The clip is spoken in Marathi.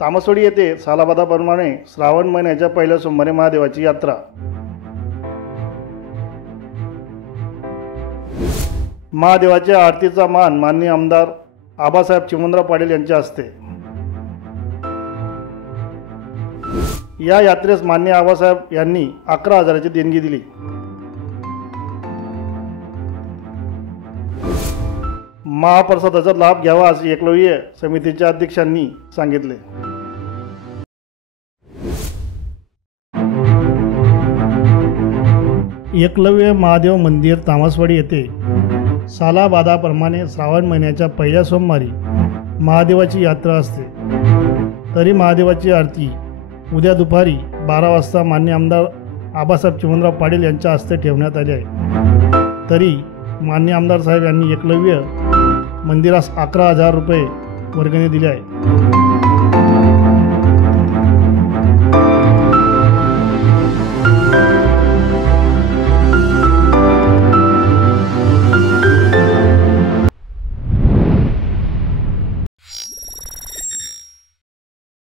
तामसवाडी येथे सालाबादाप्रमाणे श्रावण महिन्याच्या पहिल्या सोमवारी महादेवाची यात्रा। महादेवाच्या आरतीचा मान माननीय आमदार आबासाहेब चिमणराव पाटील यांच्या हस्ते। या यात्रेस माननीय आबासाहेब यांनी 11,000ची देणगी दिली। महाप्रसादाचा लाभ घ्यावा असे एकलव्य समितीच्या अध्यक्षांनी सांगितले। एकलव्य महादेव मंदिर तामसवाडी येथे सालाबादाप्रमाणे श्रावण महिन्याच्या पहिल्या सोमवारी महादेवाची यात्रा असते। तरी महादेवाची आरती उद्या दुपारी 12 वाजता माननीय आमदार आबासाहेब चिमणराव पाटील यांच्या हस्ते ठेवण्यात आले आहे। तरी माननीय आमदार साहेब यांनी एकलव्य मंदिरास 11,000 रुपये वर्गणी दिले आहे।